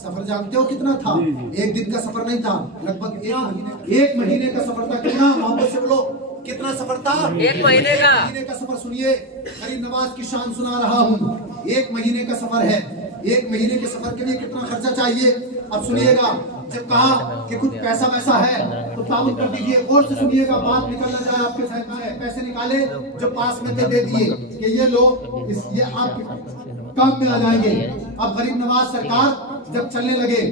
सफर जानते हो कितना था? एक दिन का सफर नहीं था, लगभग एक महीने का सफर था। कितना? मोहब्बत से बोलो, कितना सफर था? एक महीने का। महीने का सफर। सुनिए, गरीब नवाज की शान सुना रहा हूँ। एक महीने का सफर है। एक महीने के सफर के लिए कितना खर्चा चाहिए? अब सुनिएगा, जब कहा कि कुछ पैसा वैसा है तो ताबूत कर दीजिए। और से सुनिएगा, बात निकल ना जाए आपके साथ में। पैसे निकाले जो पास में थे, दे दिए कि ये लो, ये आप काम में आ जाएंगे। अब गरीब नवाज सरकार जब चलने लगे,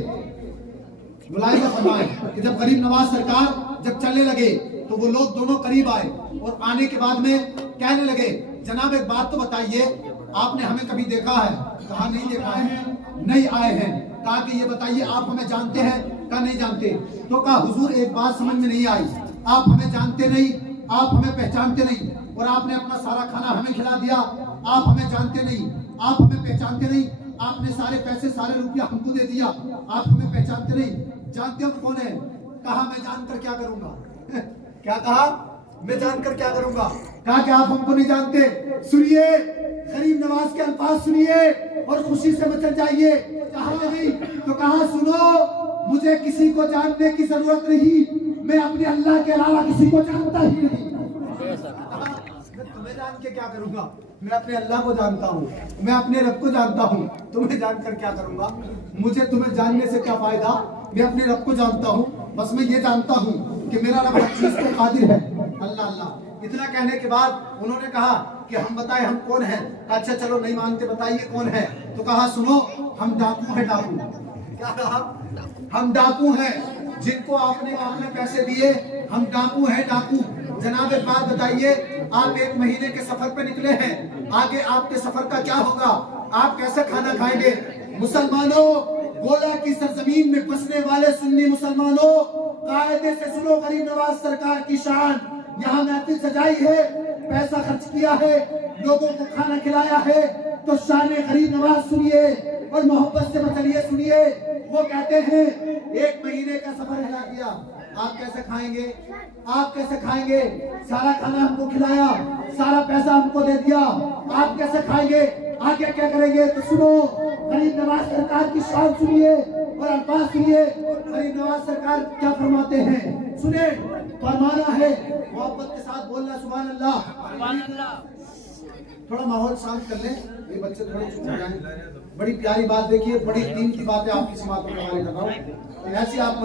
मुलाहिजा फरमाए कि जब गरीब नवाज सरकार जब चलने लगे तो वो लोग दोनों करीब आए और आने के बाद में कहने लगे, जनाब एक बात तो बताइए, आपने हमें कभी देखा है? कहा नहीं देखा है। नहीं आए हैं। कहा कि ये बताइए, आप हमें जानते हैं? कहा नहीं जानते। तो कहा हुजूर एक बात समझ में नहीं आई, आप हमें जानते नहीं, आप हमें पहचानते नहीं, और आपने अपना सारा खाना हमें खिला दिया। आप हमें जानते नहीं, आप हमें पहचानते नहीं, आपने सारे पैसे सारे रुपया हमको दे दिया, आप हमें पहचानते नहीं। जानते हो कौन है? कहा मैं जानकर क्या करूंगा? क्या कहा? मैं जानकर क्या करूंगा? कहा कि आप हमको नहीं जानते। सुनिए, गरीब नवाज के अल्फाज सुनिए और खुशी से मचल जाइए। कहा नहीं तो कहा, सुनो, मुझे किसी को जानने की जरूरत नहीं, मैं अपने अल्लाह के अलावा किसी को जानता ही नहीं। तुम्हें जान के क्या करूंगा? मैं अपने अल्लाह को जानता हूँ, मैं अपने रब को जानता हूँ, तुम्हें जानकर क्या करूंगा? मुझे तुम्हें जानने से क्या फायदा? मैं अपने रब को जानता हूँ, बस मैं ये जानता हूँ कि मेरा रब हर चीज पे कादिर है। अल्लाह अल्लाह। इतना कहने के बाद उन्होंने कहा कि हम बताएं हम कौन हैं? अच्छा चलो नहीं मानते, बताइए कौन है? तो कहा सुनो, हम डाकू हैं। डाकू। क्या कहा? हम डाकू हैं, जिनको आपने पैसे दिए, हम डाकू हैं, डाकू। जनाब एक बात बताइए, आप एक महीने के सफर पे निकले हैं, आगे आपके सफर का क्या होगा? आप कैसे खाना खाएंगे? मुसलमानों, गोला की सरजमीन में बसने वाले सुन्नी मुसलमानों, कायदे से सुनो गरीब नवाज सरकार की शान। यहाँ महफिल सजाई है, पैसा खर्च किया है, लोगों को खाना खिलाया है, तो शान गरीब नवाज सुनिए और मोहब्बत से मचलिए। सुनिए, वो कहते हैं एक महीने का सफर हिला दिया, आप कैसे खाएंगे? आप कैसे खाएंगे? सारा खाना हमको खिलाया, सारा पैसा हमको दे दिया, आप कैसे खाएंगे? आगे क्या करेंगे? तो सुनो, गरीब नवाज सरकार की शान सुनिए और अल्फाज सुनिए। गरीब नवाज सरकार क्या फरमाते हैं? सुने, फरमाना है, मोहब्बत के साथ बोलना, सुभान अल्लाह। थोड़ा माहौल शांत कर ले, ये बच्चे थोड़े चुप हो जाएं। बड़ी प्यारी बात देखिए, बड़ी कीमती बात है आपकी समाज में कर रहा हूँ। ऐसी आप